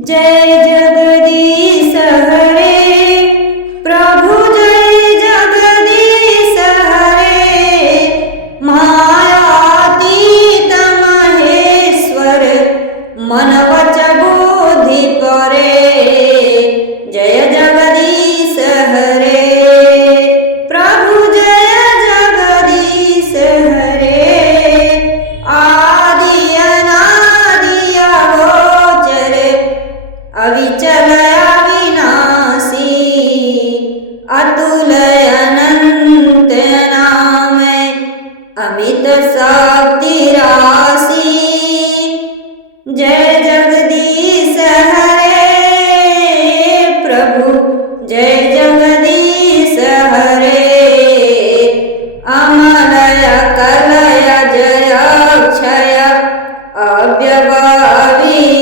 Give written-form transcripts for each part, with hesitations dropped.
जय जगदीश हरे प्रभु, जय जगदीश हरे मायातीत महेश्वर, मन वच बुद्धि परे। जय जगदीश हरे प्रभु, जय जगदीश हरे आदि अनादि अगोचर, अविचल अविनाशी, अतुलय अनंत नामय, अमित शक्ति राशि। जय जगदीश हरे प्रभु, जय जगदीश हरे अमलय कलय जय अक्षय अव्ययविकारी।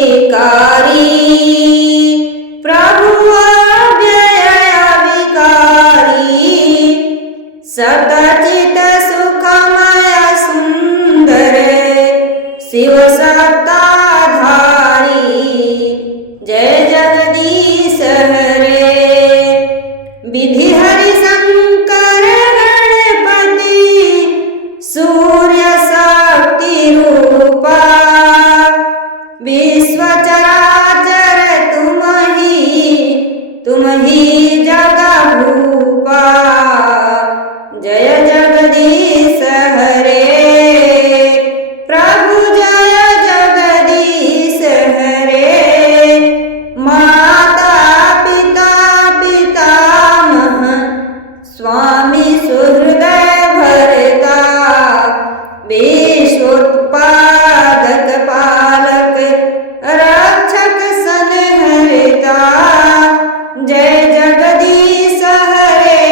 प्रभु अव्यय विकारी, सतचित सुखमय सुंदर, शिव सत्ताधारी। जय जगदीश हरे विधि हरि शंकर गणपति, सूर्य शक्ति रूपा, विश्व चराचर तुम ही जगत भूपा। जय जगदीश हरे प्रभु, जय जगदीश हरे माता पिता पितामह, स्वामी सुहृदय भरता, विश्वोत्पादक पालक, रक्षक संहर्ता। जय जगदीश हरे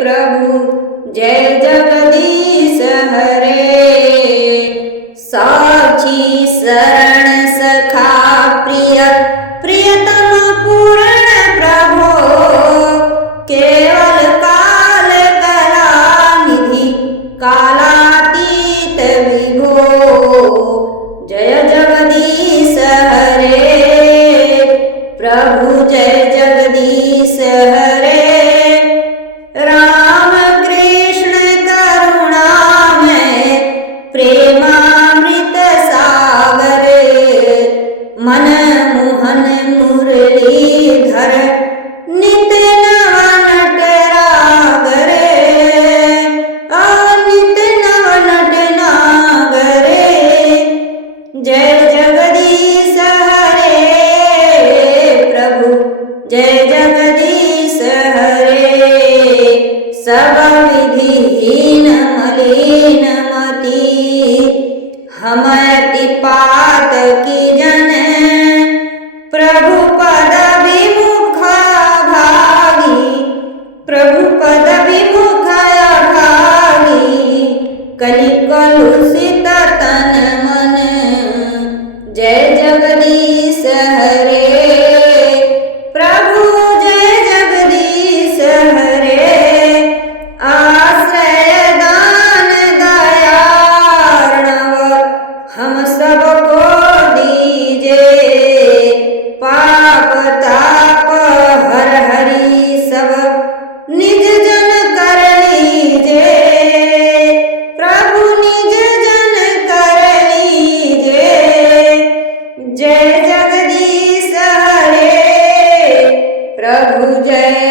प्रभु, जय जगदीश हरे साक्षी शरण सखा प्रिय, प्रियतम पूर्ण प्रभो, केवल काल कलानिधि, कालातीत विभो। जय जगदीश हरे प्रभु, जय जगदीश हरे राम कृष्ण करुणामय, प्रेमामृत सागर, मन मोहन मुरलीधर, नित नव नटरागर, नित नव नट नागर। जय जगदीश हरे प्रभु, जय जगदीश हरे सब विधिहीन मलिन मति, हम अति पातकी जन, प्रभु पद विमुख भागी, प्रभु पद विमुख भागी, कलि कलुषित तन मन। जय जगदीश हरे प्रभु, जय जगदीश हरे आश्रय दान दयार्णव, हम सबको दीजे, पाप ताप हर हरि सब निज जन कर लीजे। प्रभु निज जन कर लीजे। जय जगदीश हरे प्रभु, जय